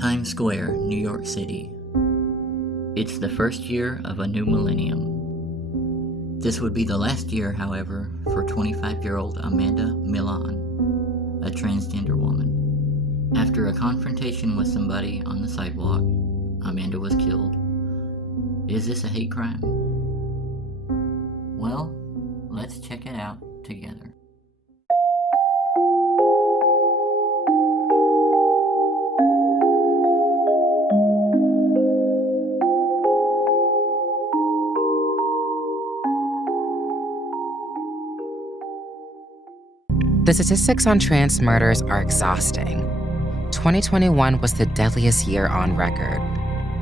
Times Square, New York City. It's the first year of a new millennium. This would be the last year, however, for 25-year-old Amanda Milan, a transgender woman. After a confrontation with somebody on the sidewalk, Amanda was killed. Is this a hate crime? Well, let's check it out together. The statistics on trans murders are exhausting. 2021 was the deadliest year on record,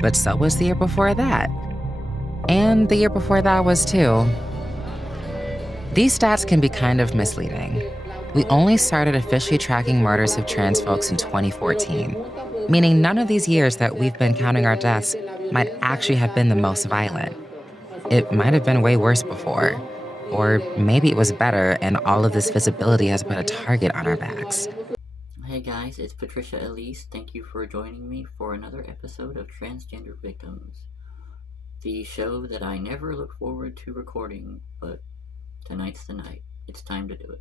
but so was the year before that. And the year before that was too. These stats can be kind of misleading. We only started officially tracking murders of trans folks in 2014, meaning none of these years that we've been counting our deaths might actually have been the most violent. It might have been way worse before. Or maybe it was better and all of this visibility has put a target on our backs. Hey guys, it's PaTricia Elise. Thank you for joining me for another episode of Transgender Victims, the show that I never look forward to recording, but tonight's the night. It's time to do it.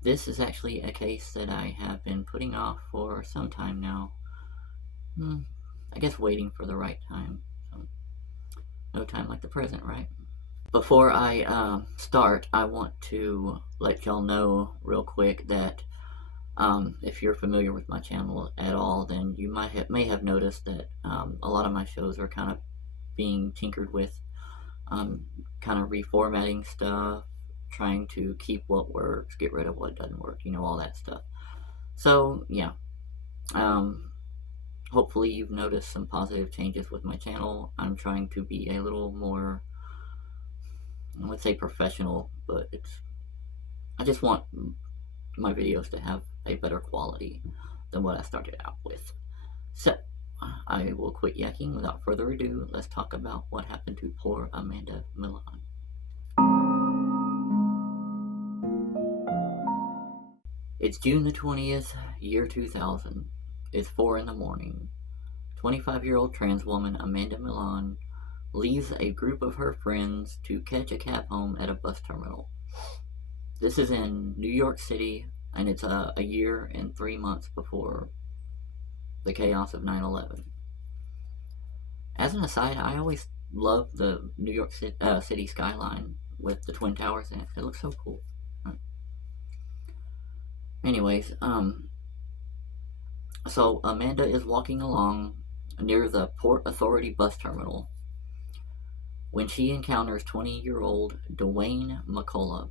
This is actually a case that I have been putting off for some time now. I guess waiting for the right time. So, no time like the present, right? Before I start, I want to let y'all know real quick that if you're familiar with my channel at all, then you may have noticed that a lot of my shows are kind of being tinkered with, kind of reformatting stuff, trying to keep what works, get rid of what doesn't work, all that stuff. So, yeah. Hopefully you've noticed some positive changes with my channel. I'm trying to be a little more, I would say professional, but I just want my videos to have a better quality than what I started out with. So, I will quit yakking without further ado. Let's talk about what happened to poor Amanda Milan. It's June the 20th, year 2000. It's 4 in the morning. 25-year-old trans woman Amanda Milan leaves a group of her friends to catch a cab home at a bus terminal. This is in New York City, and it's a year and 3 months before the chaos of 9/11. As an aside, I always love the New York City skyline with the Twin Towers in it. It looks so cool. Anyways, so Amanda is walking along near the Port Authority bus terminal when she encounters 20-year-old Dwayne McCullough,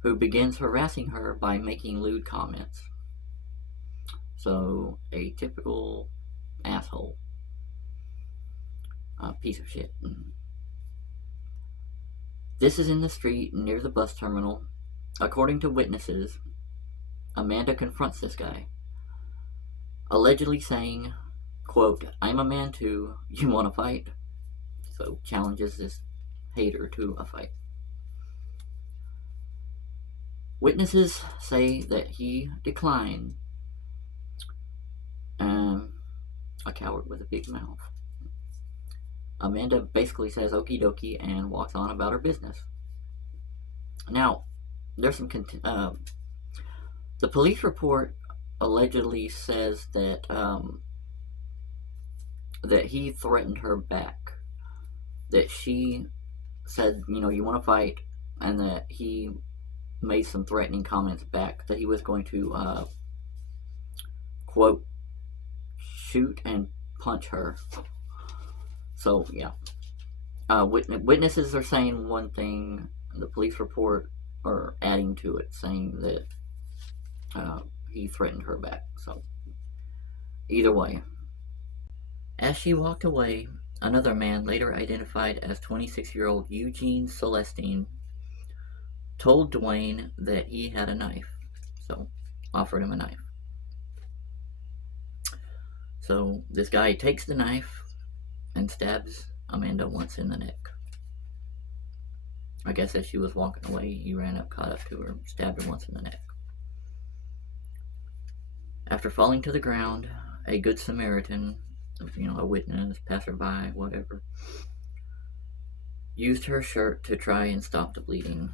who begins harassing her by making lewd comments. So, a typical asshole. Piece of shit. This is in the street near the bus terminal. According to witnesses, Amanda confronts this guy, allegedly saying, quote, "I'm a man too, you want to fight?" So challenges this hater to a fight. Witnesses say that he declined. A coward with a big mouth. Amanda basically says okie dokie and walks on about her business. Now, there's some the police report allegedly says that that he threatened her back. That she said, you want to fight, and that he made some threatening comments back, that he was going to, quote, shoot and punch her. So, yeah. Witnesses are saying one thing, the police report are adding to it, saying that he threatened her back. So, either way. As she walked away, another man, later identified as 26-year-old Eugene Celestine, told Dwayne that he had a knife, so offered him a knife. So this guy takes the knife and stabs Amanda once in the neck. I guess as she was walking away, he ran up, caught up to her, stabbed her once in the neck. After falling to the ground, a good Samaritan, a witness, passerby, whatever, used her shirt to try and stop the bleeding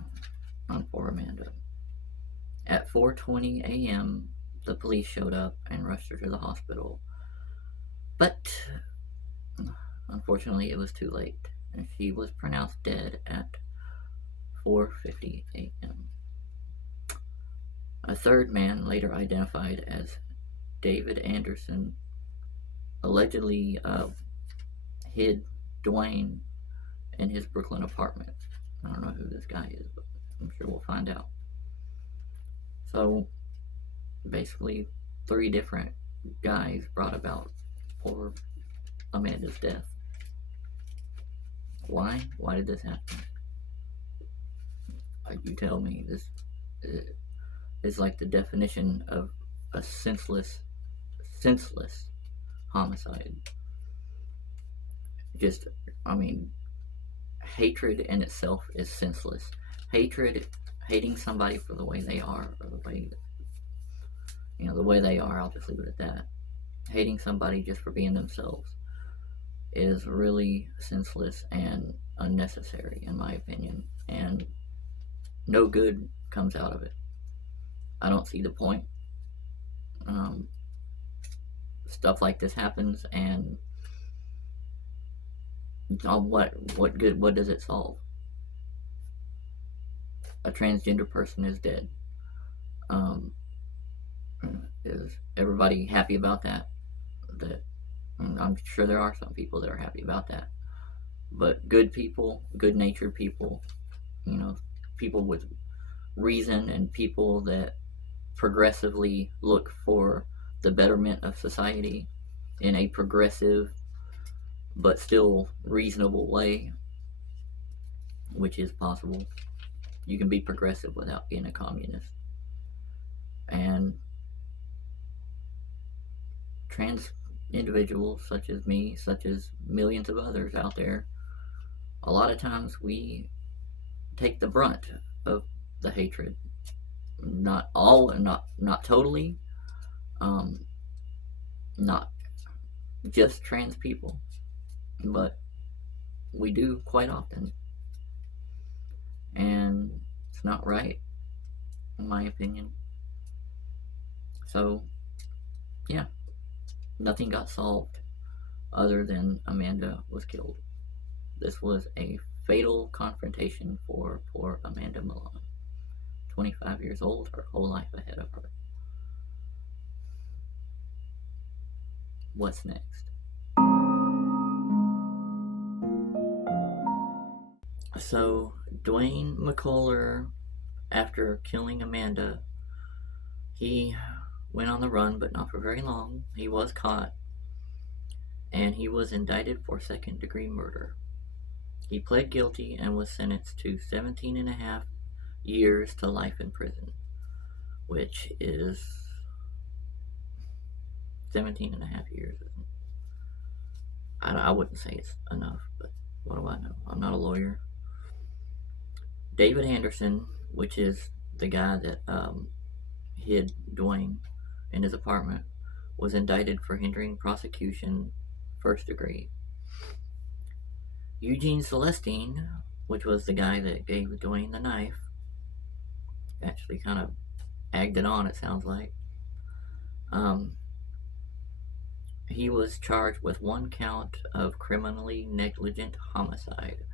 on poor Amanda. At 4:20 a.m., the police showed up and rushed her to the hospital. But unfortunately, it was too late, and she was pronounced dead at 4:50 a.m. A third man, later identified as David Anderson, allegedly hid Dwayne in his Brooklyn apartment. I don't know who this guy is, but I'm sure we'll find out. So, basically, 3 different guys brought about poor Amanda's death. Why? Why did this happen? You tell me. This is like the definition of a senseless homicide. Just, hatred in itself is senseless. Hating somebody for the way they are, or the way they are, I'll just leave it at that. Hating somebody just for being themselves is really senseless and unnecessary, in my opinion, and no good comes out of it. I don't see the point. Stuff like this happens, and what good? What does it solve? A transgender person is dead. Is everybody happy about that? I'm sure there are some people that are happy about that. But good people, good-natured people, people with reason, and people that progressively look for the betterment of society in a progressive but still reasonable way, which is possible. You can be progressive without being a communist. And trans individuals such as me, such as millions of others out there, a lot of times we take the brunt of the hatred. Not totally, not just trans people, but we do quite often, and it's not right, in my opinion. So, yeah, nothing got solved other than Amanda was killed. This was a fatal confrontation for poor Amanda Milan. 25 years old, her whole life ahead of her. What's next? So, Dwayne McCullough, after killing Amanda, he went on the run, but not for very long. He was caught, and he was indicted for second-degree murder. He pled guilty and was sentenced to 17 and a half years to life in prison, which is 17 and a half years. I wouldn't say it's enough, but what do I know? I'm not a lawyer. David Anderson, which is the guy that hid Dwayne in his apartment, was indicted for hindering prosecution, first degree. Eugene Celestine, which was the guy that gave Dwayne the knife, actually kind of egged it on, it sounds like. He was charged with 1 count of criminally negligent homicide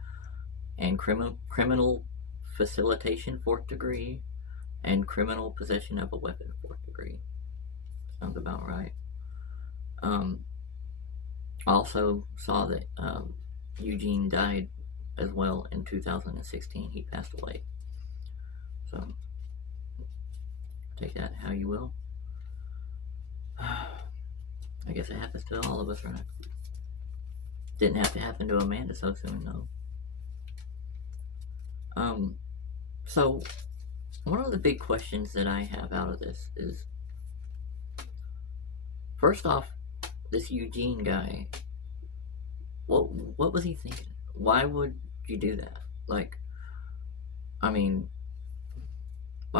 and criminal facilitation, 4th degree, and criminal possession of a weapon, 4th degree. Sounds about right. Also saw that Eugene died as well in 2016. He passed away. So, take that how you will. I guess it happens to all of us, right? Didn't have to happen to Amanda so soon, though. So, one of the big questions that I have out of this is, first off, this Eugene guy, what was he thinking? Why would you do that? Why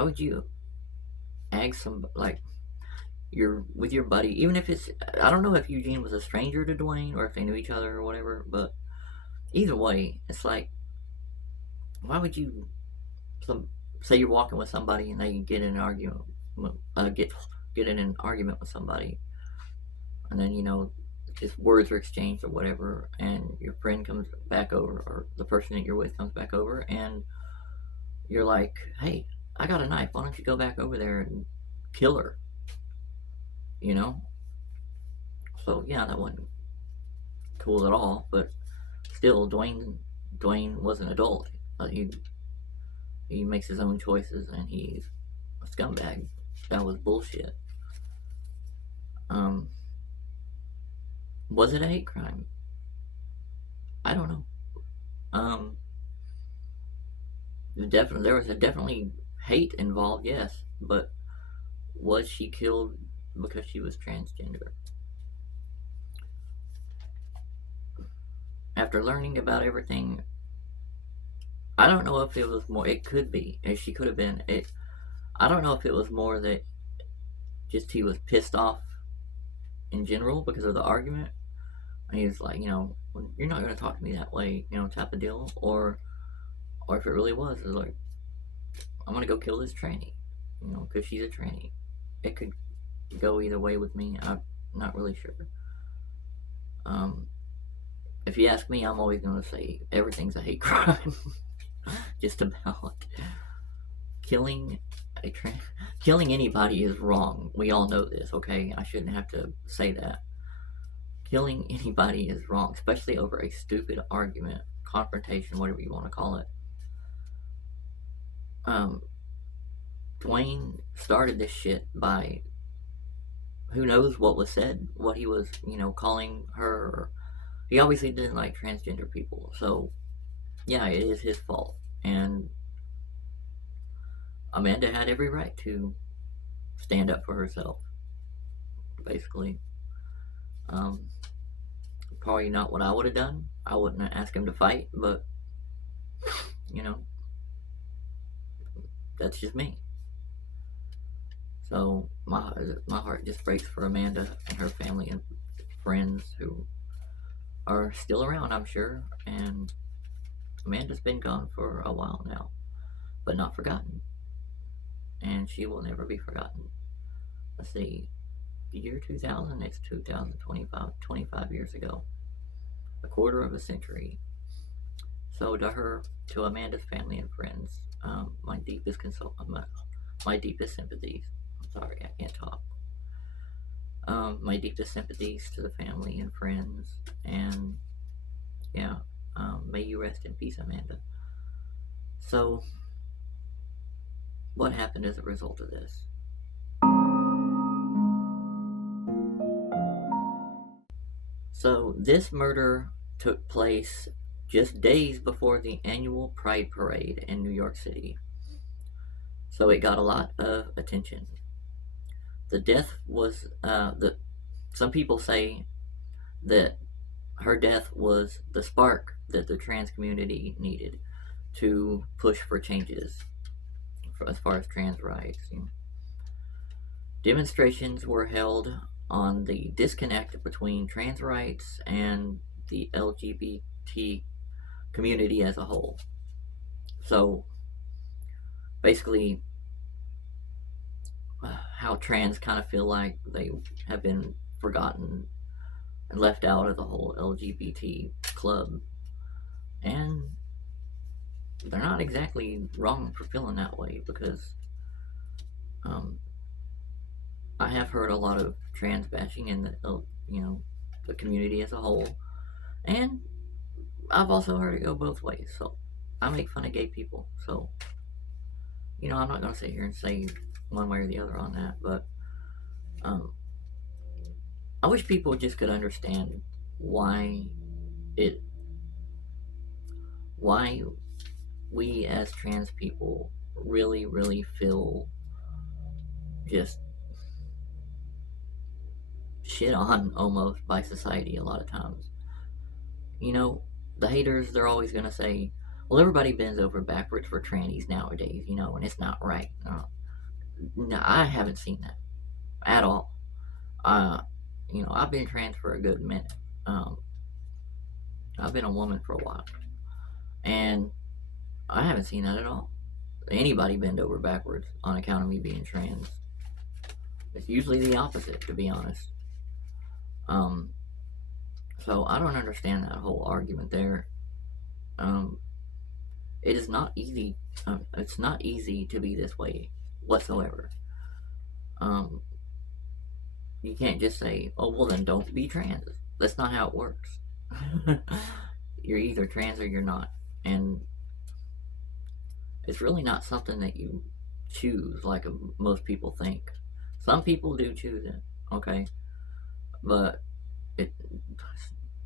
would you egg some, you're with your buddy, even if it's, I don't know if Eugene was a stranger to Dwayne or if they knew each other or whatever, but either way, it's like, why would you, say you're walking with somebody and they get in an argument, get in an argument with somebody, and then just words are exchanged or whatever, and your friend comes back over, or the person that you're with comes back over, and you're like, hey, I got a knife, why don't you go back over there and kill her, so yeah, that wasn't cool at all. But still, Dwayne was an adult. He makes his own choices, and he's a scumbag. That was bullshit. Was it a hate crime? I don't know. There was definitely hate involved, yes, but was she killed because she was transgender? After learning about everything, I don't know if it was more. It could be, she could have been. I don't know if it was more that just he was pissed off in general because of the argument, and he was like, you're not going to talk to me that way, type of deal, or if it really was like, I'm going to go kill this tranny, because she's a tranny. It could go either way with me. I'm not really sure. If you ask me, I'm always going to say everything's a hate crime. Just about. Killing anybody is wrong. We all know this, okay? I shouldn't have to say that. Killing anybody is wrong, especially over a stupid argument, confrontation, whatever you want to call it. Dwayne started this shit by, who knows what was said, what he was, calling her. He obviously didn't like transgender people, so yeah, it is his fault. And Amanda had every right to stand up for herself, basically. Probably not what I would have done. I wouldn't ask him to fight, but that's just me. So my heart just breaks for Amanda and her family and friends who are still around, I'm sure. And Amanda's been gone for a while now, but not forgotten. And she will never be forgotten. Let's see, the year 2000, it's 2025, 25 years ago. A quarter of a century. So to Amanda's family and friends, my deepest sympathies. I'm sorry, I can't talk. My deepest sympathies to the family and friends, and yeah, may you rest in peace, Amanda. So, what happened as a result of this? So, this murder took place just days before the annual Pride Parade in New York City. So it got a lot of attention. The death was, some people say that her death was the spark that the trans community needed to push for changes as far as trans rights. Demonstrations were held on the disconnect between trans rights and the LGBT community as a whole. So basically, how trans kind of feel like they have been forgotten and left out of the whole LGBT club. And they're not exactly wrong for feeling that way, because I have heard a lot of trans bashing in the community as a whole, and I've also heard it go both ways. So I make fun of gay people, so I'm not going to sit here and say one way or the other on that, but I wish people just could understand why we as trans people really, really feel just shit on almost by society a lot of times. The haters, they're always going to say, well, everybody bends over backwards for trannies nowadays, and it's not right. No, I haven't seen that at all. I've been trans for a good minute. Um, I've been a woman for a while, and I haven't seen that at all. Anybody bend over backwards on account of me being trans. It's usually the opposite, to be honest. Um, so I don't understand that whole argument there. Um, it is not easy. It's not easy to be this way whatsoever. Um, you can't just say, "Oh, well, then don't be trans." That's not how it works. You're either trans or you're not, and it's really not something that you choose like most people think. Some people do choose it, okay, but it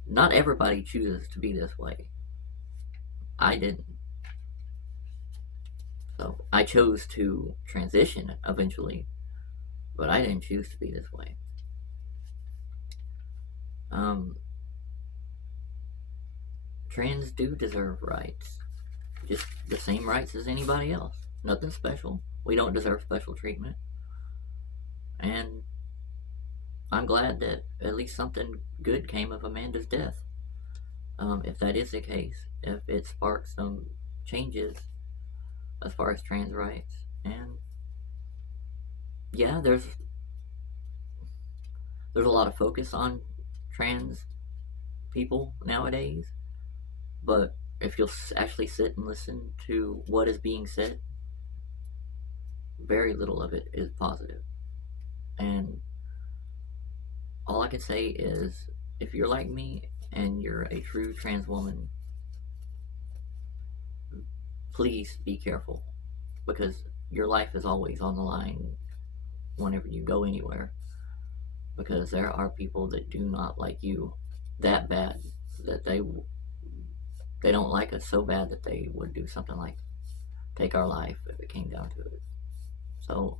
not everybody chooses to be this way. I didn't. So I chose to transition eventually, but I didn't choose to be this way. Um, Trans do deserve rights, just the same rights as anybody else. Nothing special. We don't deserve special treatment. And I'm glad that at least something good came of Amanda's death. If that is the case, if it sparks some changes as far as trans rights. And yeah, there's a lot of focus on trans people nowadays, but if you'll actually sit and listen to what is being said, very little of it is positive. And all I can say is, if you're like me and you're a true trans woman, please be careful, because your life is always on the line whenever you go anywhere, because there are people that do not like you that bad, that they don't like us so bad that they would do something like take our life if it came down to it. So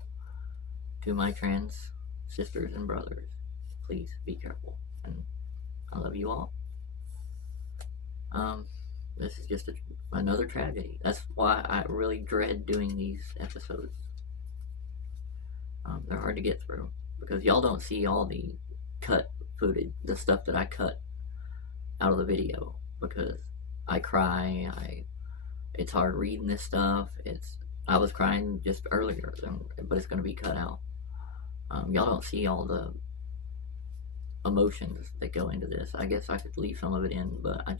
to my trans sisters and brothers, please be careful, and I love you all. This is just another tragedy. That's why I really dread doing these episodes. They're hard to get through because y'all don't see all the cut footage, the stuff that I cut out of the video, because I cry. It's hard reading this stuff. I was crying just earlier, but it's going to be cut out. Y'all don't see all the emotions that go into this. I guess I could leave some of it in, but I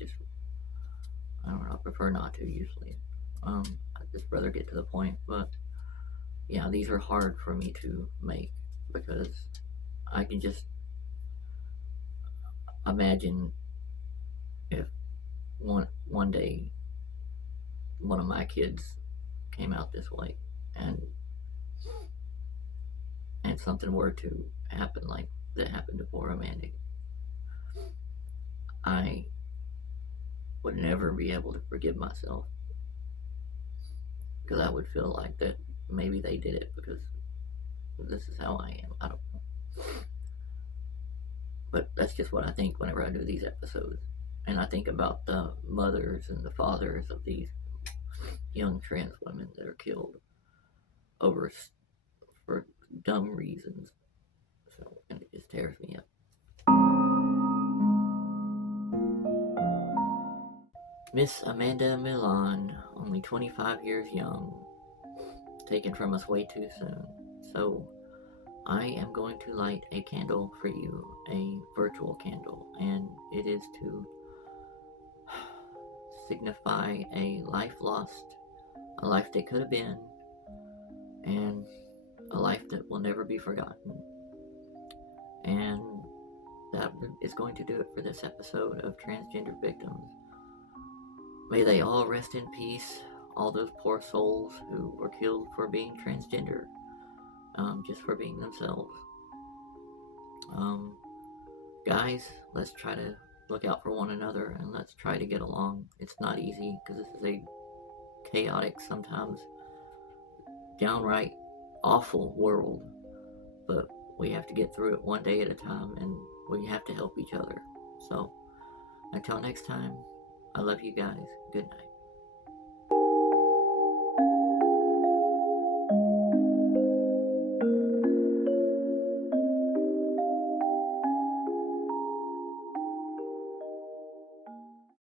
don't know. I prefer not to usually. I just rather get to the point. But yeah, these are hard for me to make because I can just imagine if one day one of my kids came out this way and something were to happen like that happened to poor Amanda, I would never be able to forgive myself, because I would feel like that maybe they did it because this is how I am. I don't know. But that's just what I think whenever I do these episodes. And I think about the mothers and the fathers of these young trans women that are killed for dumb reasons. So, and it just tears me up. Miss Amanda Milan, only 25 years young, taken from us way too soon. So I am going to light a candle for you, a virtual candle, and it is to signify a life lost, a life that could have been, and a life that will never be forgotten. And that is going to do it for this episode of Transgender Victims. May they all rest in peace, all those poor souls who were killed for being transgender, just for being themselves. Guys, let's try to look out for one another, and let's try to get along. It's not easy, because this is a chaotic, sometimes downright awful world, but we have to get through it one day at a time, and we have to help each other. So, until next time, I love you guys. Good night.